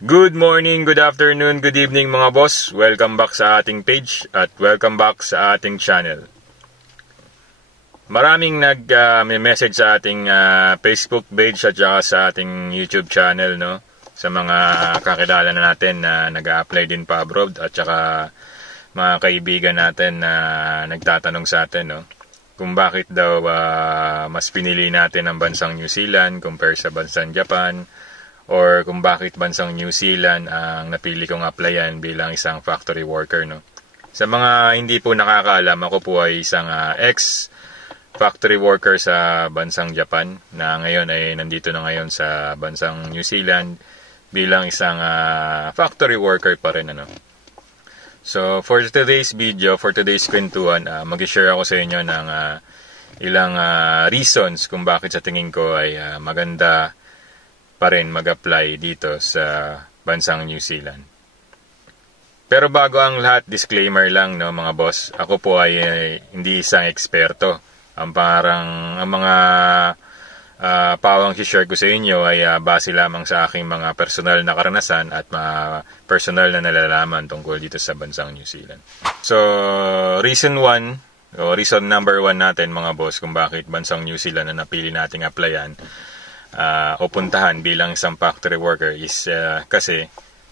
Good morning, good afternoon, good evening mga boss. Welcome back sa ating page at welcome back sa ating channel. Maraming nag-message sa ating Facebook page at saka sa ating YouTube channel, no? Sa mga kakilala na natin na nag-a-apply din pa abroad at saka mga kaibigan natin na nagtatanong sa atin, no? Kung bakit daw mas pinili natin ang bansang New Zealand compare sa bansang Japan, or kung bakit bansang New Zealand ang napili kong applyan bilang isang factory worker, no? Sa mga hindi po nakakaalam, ako po ay isang ex-factory worker sa bansang Japan na ngayon ay nandito na ngayon sa bansang New Zealand bilang isang factory worker pa rin, ano? So, for today's video, for today's kwentuhan, mag-share ako sa inyo ng ilang reasons kung bakit sa tingin ko ay maganda pa rin mag-apply dito sa bansang New Zealand. Pero bago ang lahat, disclaimer lang, no, mga boss. Ako po ay hindi isang eksperto. Ang mga pawang share ko sa inyo ay base lamang sa aking mga personal na karanasan at mga personal na nalalaman tungkol dito sa bansang New Zealand. So, reason number 1 natin, mga boss, kung bakit bansang New Zealand na napili nating applyan o puntahan bilang isang factory worker is kasi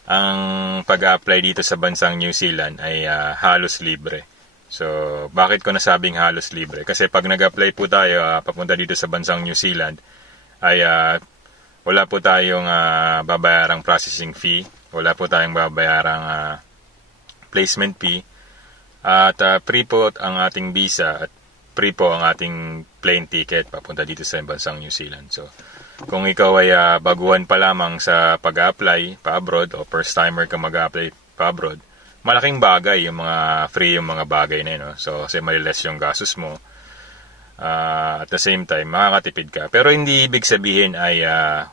ang pag-apply dito sa bansang New Zealand ay halos libre. So, bakit ko nasabing halos libre? Kasi pag nag-apply po tayo papunta dito sa bansang New Zealand ay wala po tayong babayarang processing fee, wala po tayong babayarang placement fee, at free po ang ating visa at free po ang ating plane ticket papunta dito sa bansang New Zealand. So, kung ikaw ay baguhan pa lamang sa pag-apply pa-abroad o first-timer ka mag-apply pa-abroad, malaking bagay yung mga free yung mga bagay na yun. No? So, kasi maliles yung gastos mo. At the same time, makakatipid ka. Pero hindi ibig sabihin ay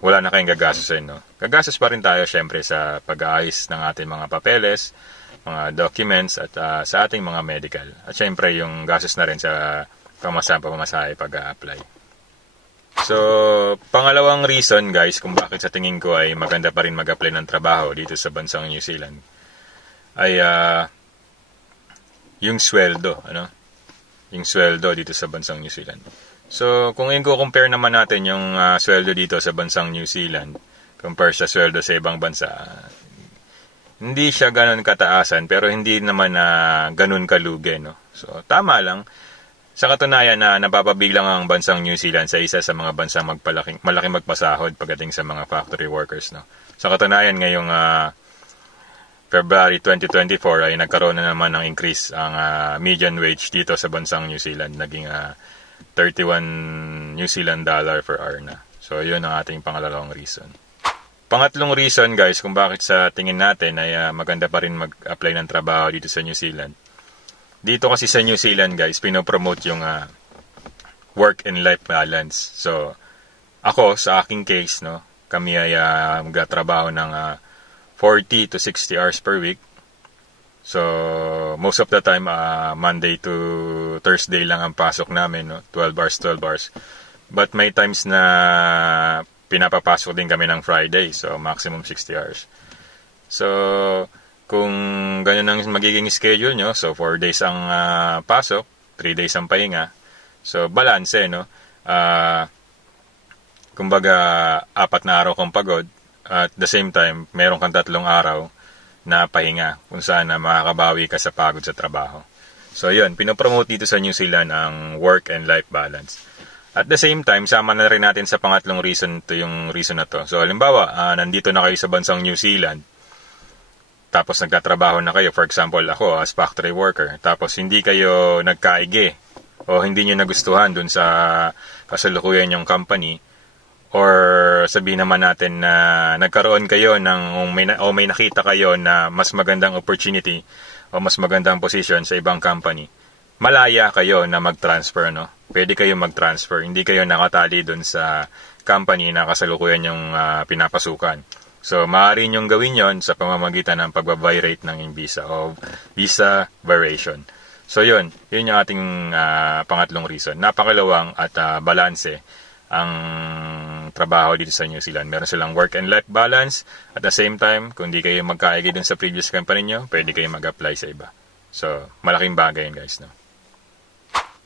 wala na kayong gagastusin. No? Gagastos pa rin tayo syempre sa pag-aayos ng ating mga papeles, mga documents at sa ating mga medical. At syempre yung gastos na rin sa pamasahe pag-apply. So, pangalawang reason guys kung bakit sa tingin ko ay maganda pa rin mag-apply ng trabaho dito sa bansang New Zealand ay yung sweldo, ano? Yung sweldo dito sa bansang New Zealand. So, kung i-compare naman natin yung sweldo dito sa bansang New Zealand compare sa sweldo sa ibang bansa, hindi siya ganun kataasan pero hindi naman ganun kalugi, no? So, tama lang. Sa katunayan na napapabilang ang bansang New Zealand sa isa sa mga bansang malaking magpasahod pagdating sa mga factory workers, no. Sa katunayan ngayong February 2024 ay nagkaroon na naman ng increase ang median wage dito sa bansang New Zealand, naging 31 New Zealand dollar per hour na. So yun ang ating pangalawang reason. Pangatlong reason guys kung bakit sa tingin natin ay maganda pa rin mag-apply ng trabaho dito sa New Zealand. Dito kasi sa New Zealand guys, pinopromote yung work and life balance. So, ako sa aking case, no, kami ay magtatrabaho ng 40 to 60 hours per week. So, most of the time, Monday to Thursday lang ang pasok namin, no, 12 hours. But may times na pinapapasok din kami ng Friday, so maximum 60 hours. So, kung ganyan ang magiging schedule nyo, so 4 days ang pasok, 3 days ang pahinga. So, balance, no? Kumbaga, 4 na araw kang pagod. At the same time, meron kang 3 araw na pahinga kung saan makakabawi ka sa pagod sa trabaho. So, yun, pinopromote dito sa New Zealand ang work and life balance. At the same time, sama na rin natin sa pangatlong reason yung reason na to. So, halimbawa, nandito na kayo sa bansang New Zealand, tapos nagtatrabaho na kayo, for example ako as factory worker, tapos hindi kayo nagkaigi o hindi nyo nagustuhan dun sa kasalukuyan yung company, or sabihin naman natin na nagkaroon kayo o may nakita kayo na mas magandang opportunity o mas magandang position sa ibang company, malaya kayo na mag-transfer, no? Pwede kayo mag-transfer, hindi kayo nakatali dun sa company na kasalukuyan yung pinapasukan. So, maaari niyong gawin yon sa pamamagitan ng pagbabayrate ng visa o visa variation. So, yun yung ating pangatlong reason. Napakalawang at balanse ang magtrabaho dito sa New Zealand. Meron silang work and life balance. At the same time, kung di kayo magkaigi dun sa previous company nyo, pwede kayo mag-apply sa iba. So, malaking bagay yun guys, no?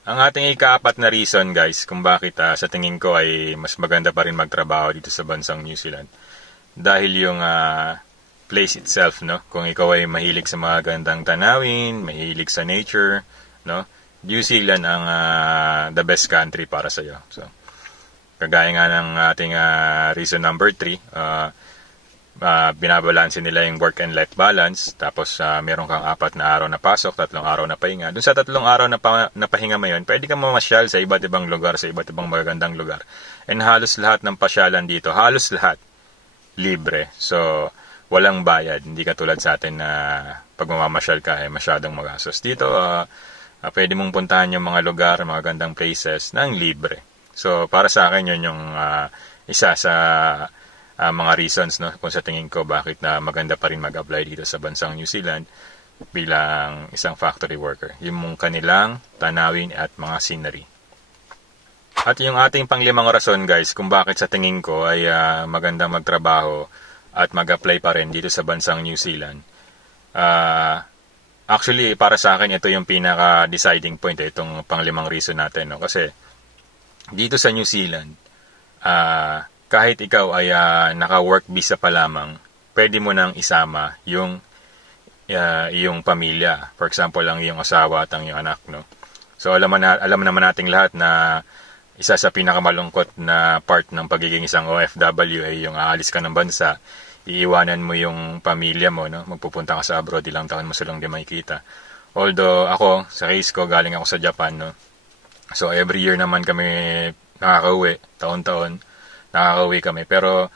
Ang ating ika-apat na reason guys kung bakit sa tingin ko ay mas maganda pa rin magtrabaho dito sa bansang New Zealand. Dahil yung place itself, no? Kung ikaw ay mahilig sa mga gandang tanawin, mahilig sa nature, no? New Zealand ang the best country para sa iyo. So, kagaya nga ng ating reason number 3, binabalansin nila yung work and life balance. Tapos meron kang 4 na araw na pasok, 3 araw na pahinga. Doon sa 3 araw na pahinga mo yun, pwede kang mamasyal sa iba't ibang lugar, sa iba't ibang magagandang lugar. And halos lahat ng pasyalan dito, halos lahat, libre. So, walang bayad. Hindi katulad sa atin na pag mamamasyal ka, masyadong magastos. Dito, pwede mong puntahan yung mga lugar, mga gandang places ng libre. So, para sa akin, yun yung isa sa mga reasons, no, kung sa tingin ko bakit na maganda pa rin mag-apply dito sa bansang New Zealand bilang isang factory worker. Yung kanilang tanawin at mga scenery. At yung ating pang-5 rason, guys, kung bakit sa tingin ko ay magandang magtrabaho at mag-apply pa rin dito sa bansang New Zealand. Actually, para sa akin, ito yung pinaka-deciding point, itong pang-5 reason natin. No? Kasi, dito sa New Zealand, kahit ikaw ay naka-work visa pa lamang, pwede mo nang isama yung iyong pamilya. For example, ang iyong asawa at ang iyong anak. No? So, alam naman nating lahat na isa sa pinakamalungkot na part ng pagiging isang OFW ay yung aalis ka ng bansa, iiwanan mo yung pamilya mo, no? Magpupunta ka sa abroad, ilang taon mo silang di makikita. Although ako, sa case ko, galing ako sa Japan, no? So every year naman kami nakakauwi, taon-taon, nakakauwi kami. Pero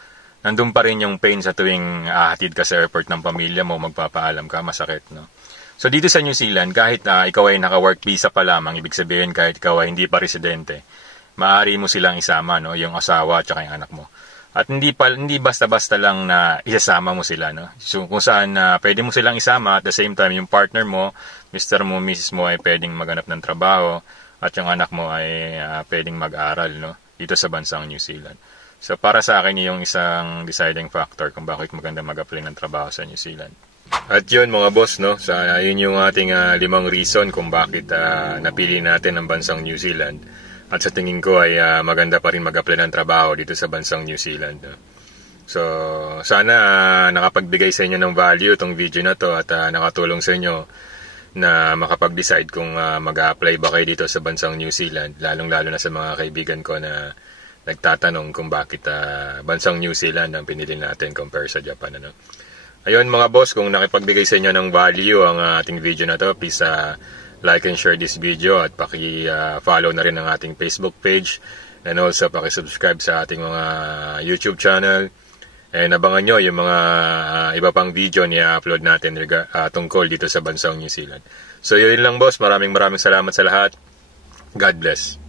nandun pa rin yung pain sa tuwing ahatid ka sa airport ng pamilya mo, magpapaalam ka, masakit, no? So dito sa New Zealand, kahit na ikaw ay naka-work visa pa lamang, ibig sabihin kahit ikaw ay hindi pa residente, maaari mo silang isama, no? Yung asawa at saka yung anak mo. At hindi basta-basta lang na isasama mo sila, no? So kung saan pwede mo silang isama, at the same time yung partner mo, mister mo, misis mo ay pwedeng maghanap ng trabaho at yung anak mo ay pwedeng mag-aral, no? Dito sa bansang New Zealand. So para sa akin yung isang deciding factor kung bakit maganda mag-apply ng trabaho sa New Zealand. At yun mga boss, no? So yun yung ating 5 reason kung bakit napili natin ang bansang New Zealand. At sa tingin ko ay maganda pa rin mag-apply ng trabaho dito sa bansang New Zealand. So, sana nakapagbigay sa inyo ng value itong video na to at nakatulong sa inyo na makapag-decide kung mag-apply ba kayo dito sa bansang New Zealand. Lalong-lalo na sa mga kaibigan ko na nagtatanong kung bakit bansang New Zealand ang pinili natin compare sa Japan. Ano? Ayun mga boss, kung nakipagbigay sa inyo ng value ang ating video na to, please like and share this video at paki-follow na rin ang ating Facebook page and also paki-subscribe sa ating mga YouTube channel and abangan nyo yung mga iba pang video na i-upload natin tungkol dito sa bansang New Zealand. So yun lang boss, maraming salamat sa lahat. God bless.